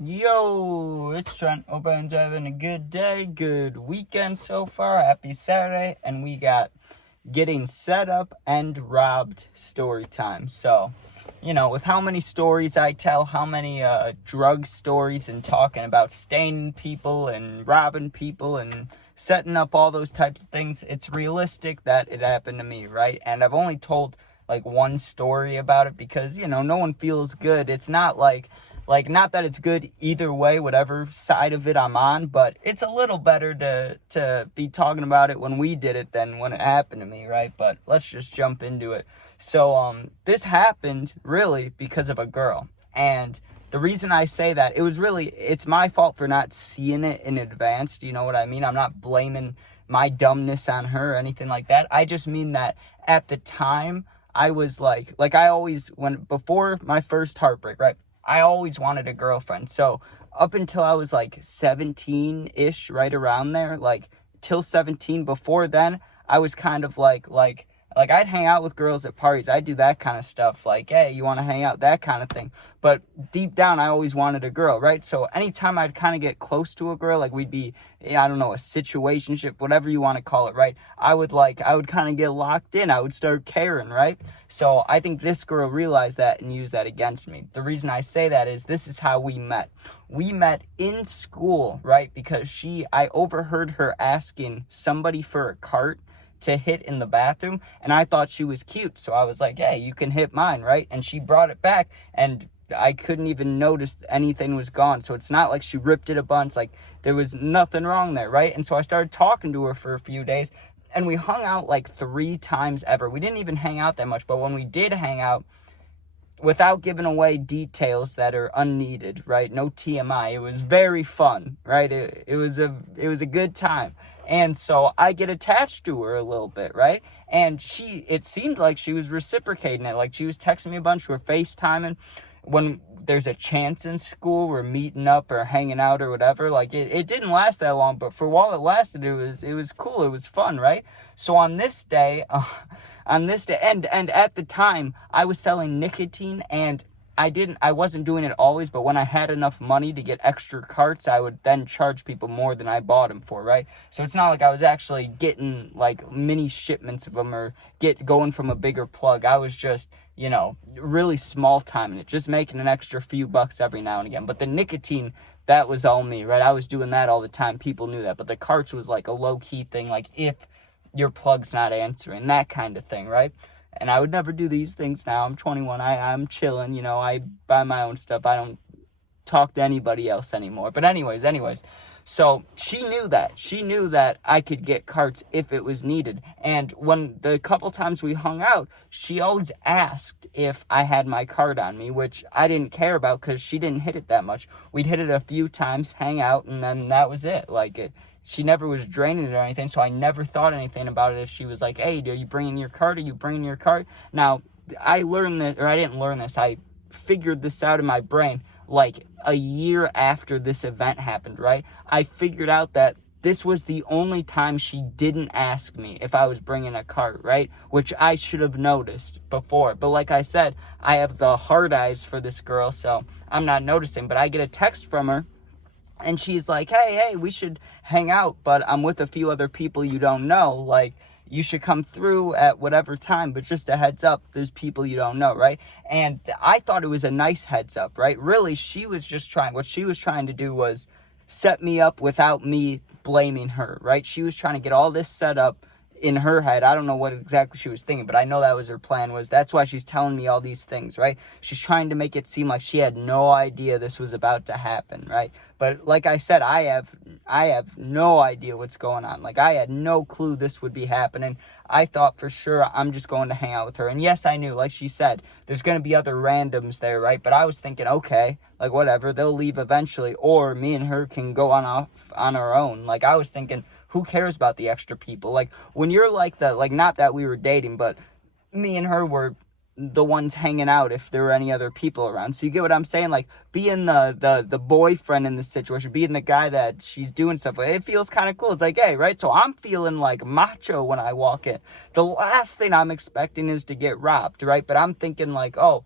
Yo, it's Trent. Hope everyone's having a good day, good weekend so far. Happy Saturday, and we got getting set up and robbed story time. So, with how many stories I tell, how many drug stories, and talking about staining people and robbing people and setting up all those types of things, it's realistic that it happened to me, right? And I've only told like one story about it because no one feels good. It's not not that it's good either way, whatever side of it I'm on, but it's a little better to be talking about it when we did it than when it happened to me, right? But let's just jump into it. So this happened really because of a girl. And the reason I say that, it's my fault for not seeing it in advance. Do you know what I mean? I'm not blaming my dumbness on her or anything like that. I just mean that at the time I was before my first heartbreak, right? I always wanted a girlfriend. So up until I was like 17-ish, right around there, like till 17, before then, I was kind of like I'd hang out with girls at parties. I'd do that kind of stuff. Like, hey, you want to hang out? That kind of thing. But deep down, I always wanted a girl, right? So anytime I'd kind of get close to a girl, like we'd be, I don't know, a situationship, whatever you want to call it, right? I would kind of get locked in. I would start caring, right? So I think this girl realized that and used that against me. The reason I say that is this is how we met. We met in school, right? Because I overheard her asking somebody for a cart to hit in the bathroom, and I thought she was cute, so I was like, hey, you can hit mine, right? And she brought it back, and I couldn't even notice anything was gone. So it's not like she ripped it a bunch, like there was nothing wrong there, right? And so I started talking to her for a few days, and we hung out like 3 times ever. We didn't even hang out that much, but when we did hang out, without giving away details that are unneeded, right? No TMI. It was very fun, right? It was a good time. And so I get attached to her a little bit, right? And it seemed like she was reciprocating it. Like she was texting me a bunch, we were FaceTiming. When there's a chance in school, we're meeting up or hanging out or whatever. Like it didn't last that long, but for while it lasted, it was cool. It was fun, right? So on this day, and at the time I was selling nicotine, and I wasn't doing it always, but when I had enough money to get extra carts, I would then charge people more than I bought them for, right? So it's not like I was actually getting like mini shipments of them or going from a bigger plug. I was just, really small timing it, just making an extra few bucks every now and again. But the nicotine, that was all me, right? I was doing that all the time. People knew that. But the carts was like a low-key thing, like if your plug's not answering, that kind of thing, right? And I would never do these things now. I'm 21. I'm chilling, I buy my own stuff. I don't talk to anybody else anymore. But anyways. So she knew that. She knew that I could get carts if it was needed. And the couple times we hung out, she always asked if I had my cart on me, which I didn't care about because she didn't hit it that much. We'd hit it a few times, hang out, and then that was it. She never was draining it or anything, so I never thought anything about it if she was like, hey, are you bringing your cart? Are you bringing your cart? Now, I learned this, or I didn't learn this, I figured this out in my brain like a year after this event happened, right? I figured out that this was the only time she didn't ask me if I was bringing a cart, right? Which I should have noticed before. But like I said, I have the hard eyes for this girl, so I'm not noticing. But I get a text from her, and she's like, hey, we should hang out, but I'm with a few other people you don't know. Like, you should come through at whatever time, but just a heads up, there's people you don't know, right? And I thought it was a nice heads up, right? Really, what she was trying to do was set me up without me blaming her, right? She was trying to get all this set up in her head. I don't know what exactly she was thinking, but I know that was her plan. That's why she's telling me all these things, right? She's trying to make it seem like she had no idea this was about to happen, right? But like I said, I have no idea what's going on. Like, I had no clue this would be happening. I thought for sure I'm just going to hang out with her. And yes, I knew, like she said, there's going to be other randoms there, right? But I was thinking, okay, like whatever, they'll leave eventually, or me and her can go off on our own. Like, I was thinking, who cares about the extra people? Like, when you're like that, like, not that we were dating, but me and her were the ones hanging out if there were any other people around. So you get what I'm saying? Like, being the boyfriend in this situation, being the guy that she's doing stuff with, it feels kind of cool. It's like, hey, right? So I'm feeling like macho when I walk in. The last thing I'm expecting is to get robbed, right? But I'm thinking like, oh,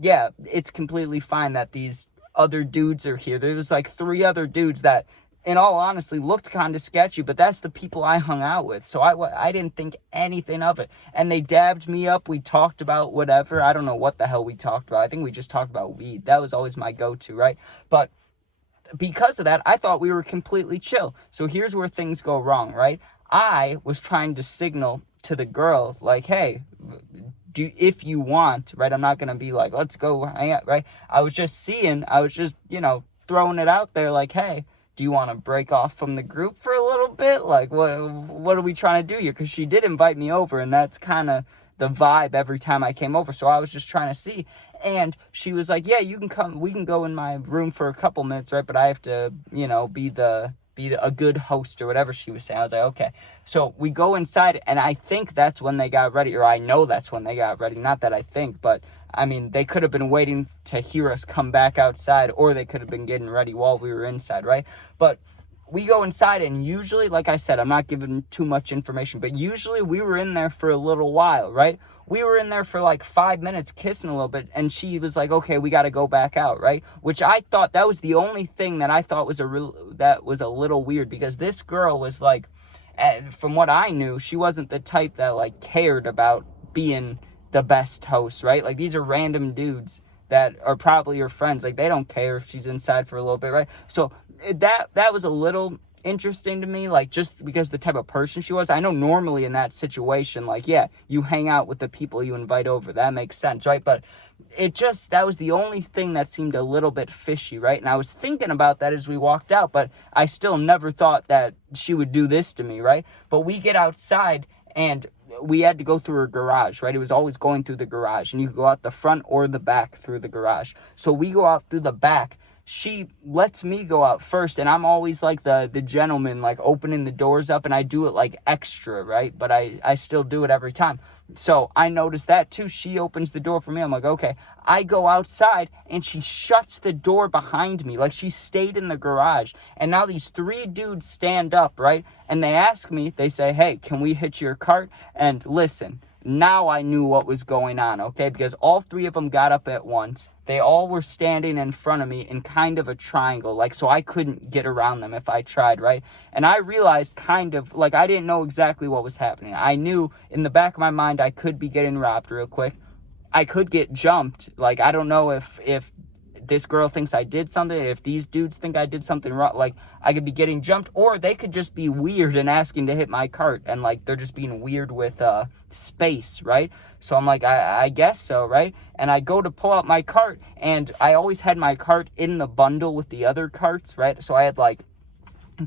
yeah, it's completely fine that these other dudes are here. There was like 3 other dudes that, in all honesty, looked kind of sketchy, but that's the people I hung out with. So I didn't think anything of it. And they dabbed me up. We talked about whatever. I don't know what the hell we talked about. I think we just talked about weed. That was always my go-to, right? But because of that, I thought we were completely chill. So here's where things go wrong, right? I was trying to signal to the girl, like, hey, if you want, right? I'm not going to be like, let's go hang out, right? I was just, throwing it out there like, hey, do you want to break off from the group for a little bit? Like, what are we trying to do here? Because she did invite me over, and that's kind of the vibe every time I came over. So I was just trying to see. And she was like, yeah, you can come. We can go in my room for a couple minutes, right? But I have to, be a good host or whatever she was saying. I was like, okay. So we go inside, and I think that's when they got ready, or I know that's when they got ready. Not that I think, but I mean, they could have been waiting to hear us come back outside, or they could have been getting ready while we were inside, right? But we go inside, and usually, like I said, I'm not giving too much information, but usually we were in there for a little while, right? We were in there for like 5 minutes kissing a little bit, and she was like, okay, we got to go back out, right? Which I thought, that was the only thing that I thought was that was a little weird, because this girl was like, from what I knew, she wasn't the type that like cared about being the best host, right? Like, these are random dudes that are probably your friends. Like, they don't care if she's inside for a little bit, right? So that was a little interesting to me, like, just because the type of person she was. I know normally in that situation, like, yeah, you hang out with the people you invite over. That makes sense, right? But that was the only thing that seemed a little bit fishy, right? And I was thinking about that as we walked out, but I still never thought that she would do this to me, right? But we get outside, and we had to go through her garage, right? It was always going through the garage, and you could go out the front or the back through the garage. So we go out through the back. She lets me go out first, and I'm always like the gentleman, like opening the doors up, and I do it like extra, right? But I still do it every time. So I noticed that too. She opens the door for me. I'm like, okay. I go outside, and she shuts the door behind me. Like, she stayed in the garage. And now these 3 dudes stand up, right? And they ask me, they say, hey, can we hitch your cart? And listen, now I knew what was going on, okay? Because all 3 of them got up at once. They all were standing in front of me in kind of a triangle, like, so I couldn't get around them if I tried, right? And I realized kind of, like, I didn't know exactly what was happening. I knew in the back of my mind I could be getting robbed real quick. I could get jumped. Like, I don't know if this girl thinks I did something, if these dudes think I did something wrong, like, I could be getting jumped, or they could just be weird and asking to hit my cart, and, like, they're just being weird with space, right? So I'm like, I guess so, right? And I go to pull out my cart, and I always had my cart in the bundle with the other carts, right? So I had, like,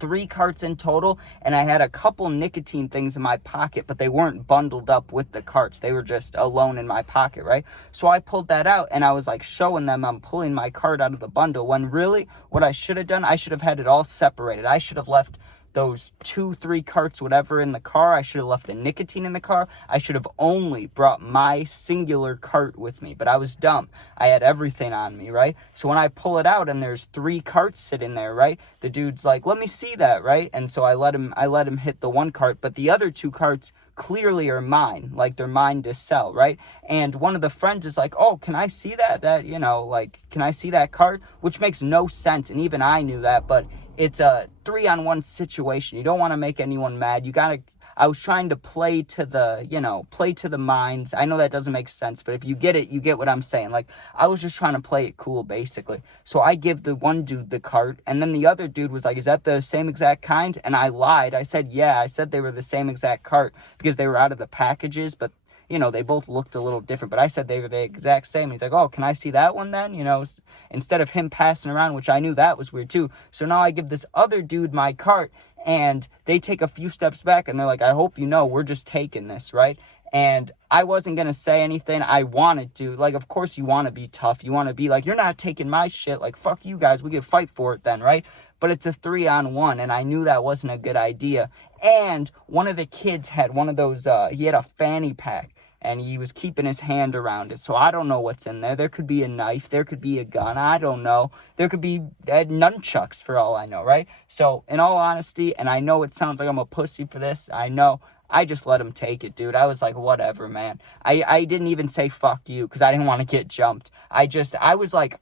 3 carts in total, and I had a couple nicotine things in my pocket, but they weren't bundled up with the carts. They were just alone in my pocket, right? So I pulled that out, and I was like showing them I'm pulling my cart out of the bundle, when really what I should have done, I should have had it all separated. I should have left those 2-3 carts, whatever, in the car. I should have left the nicotine in the car. I should have only brought my singular cart with me, but I was dumb. I had everything on me, right? So when I pull it out and there's 3 carts sitting there, right? The dude's like, let me see that, right? And so I let him hit the 1 cart, but the other 2 carts clearly are mine, like they're mine to sell, right? And one of the friends is like, oh, can I see that, can I see that cart? Which makes no sense, and even I knew that, but it's a 3-on-1 situation. You don't want to make anyone mad. I was trying to play to the minds. I know that doesn't make sense, but if you get it, you get what I'm saying. Like, I was just trying to play it cool, basically. So I give the one dude the cart, and then the other dude was like, is that the same exact kind? And I lied. I said, yeah, I said they were the same exact cart because they were out of the packages, but they both looked a little different, but I said they were the exact same. And he's like, oh, can I see that one then? Instead of him passing around, which I knew that was weird too. So now I give this other dude my cart, and they take a few steps back, and they're like, I hope we're just taking this, right? And I wasn't going to say anything. I wanted to. Like, of course you want to be tough. You want to be like, you're not taking my shit. Like, fuck you guys. We could fight for it then, right? But it's a 3-on-1, and I knew that wasn't a good idea. And one of the kids had one of those, he had a fanny pack, and he was keeping his hand around it. So I don't know what's in there. There could be a knife. There could be a gun. I don't know. There could be nunchucks for all I know, right? So in all honesty, and I know it sounds like I'm a pussy for this. I know. I just let him take it, dude. I was like, whatever, man. I didn't even say fuck you because I didn't want to get jumped. I was like,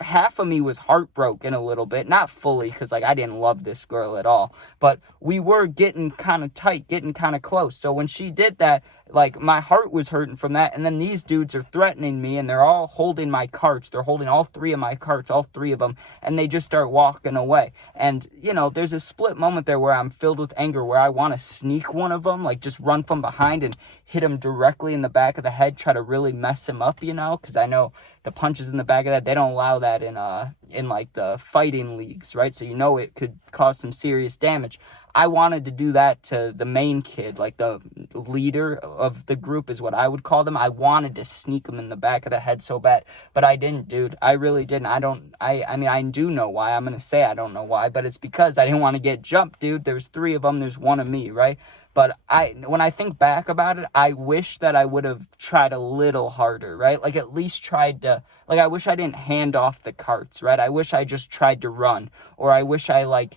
half of me was heartbroken a little bit, not fully, because like I didn't love this girl at all, but we were getting kind of tight, getting kind of close. So when she did that, like my heart was hurting from that. And then these dudes are threatening me, and they're all holding my carts. They're holding all three of my carts, all three of them, and they just start walking away. And you know, there's a split moment there where I'm filled with anger, where I want to sneak one of them, like just run from behind and hit him directly in the back of the head, try to really mess him up, you know, because I know the punches in the back of that, they don't allow that in like the fighting leagues, right? So you know it could cause some serious damage. I wanted to do that to the main kid, like the leader of the group is what I would call them. I wanted to sneak him in the back of the head so bad, but I didn't, dude. I really didn't. I mean, I do know why. I'm going to say I don't know why, but it's because I didn't want to get jumped, dude. There's three of them. There's one of me, right? But when I think back about it, I wish that I would have tried a little harder, right? Like at least tried to, like I wish I didn't hand off the carts, right? I wish I just tried to run, or I wish I like,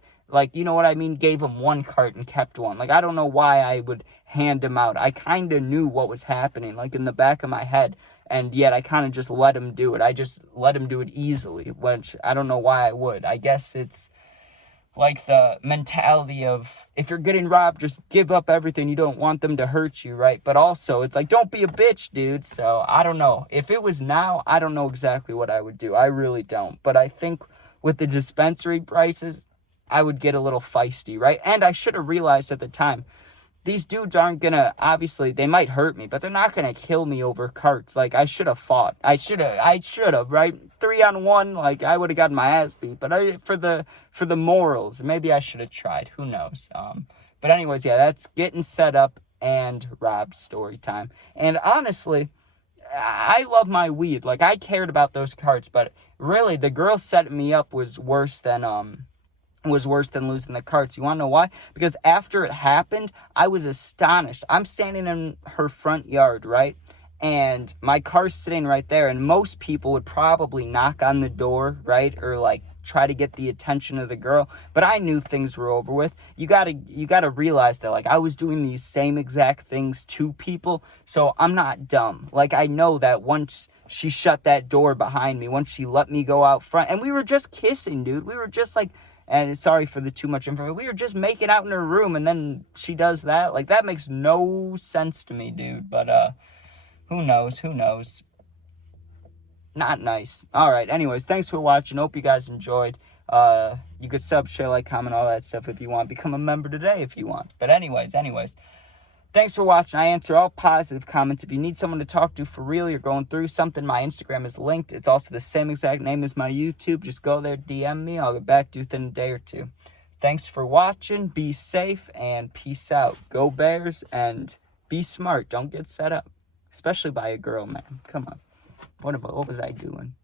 you know what I mean? Gave him one cart and kept one. Like, I don't know why I would hand him out. I kind of knew what was happening, like in the back of my head. And yet I kind of just let him do it. I just let him do it easily, which I don't know why I would. I guess it's like the mentality of if you're getting robbed, just give up everything. You don't want them to hurt you, right? But also it's like, don't be a bitch, dude. So I don't know. If it was now, I don't know exactly what I would do. I really don't. But I think with the dispensary prices, I would get a little feisty, right? And I should have realized at the time, these dudes aren't gonna, obviously, they might hurt me, but they're not gonna kill me over carts. Like, I should have fought. I should have, right? 3-on-1, like, I would have gotten my ass beat. But for the morals, maybe I should have tried. Who knows? But anyways, yeah, that's getting set up and robbed story time. And honestly, I love my weed. Like, I cared about those carts, but really, the girl setting me up was worse than losing the carts. You want to know why? Because after it happened, I was astonished. I'm standing in her front yard, right? And my car's sitting right there, and most people would probably knock on the door, right? Or like try to get the attention of the girl, but I knew things were over with. You gotta realize that like I was doing these same exact things to people, so I'm not dumb. Like I know that once she shut that door behind me, once she let me go out front, and we were just kissing, dude. We were just like, and sorry for the too much information, we were just making out in her room, and then she does that. Like that makes no sense to me, dude. But who knows? Not nice. All right. Anyways, thanks for watching. Hope you guys enjoyed. You could sub, share, like, comment, all that stuff if you want. Become a member today if you want. But anyways, thanks for watching. I answer all positive comments. If you need someone to talk to for real, you're going through something, my Instagram is linked. It's also the same exact name as my YouTube. Just go there, DM me. I'll get back to you within a day or two. Thanks for watching. Be safe and peace out. Go Bears and be smart. Don't get set up. Especially by a girl, man. Come on. What was I doing?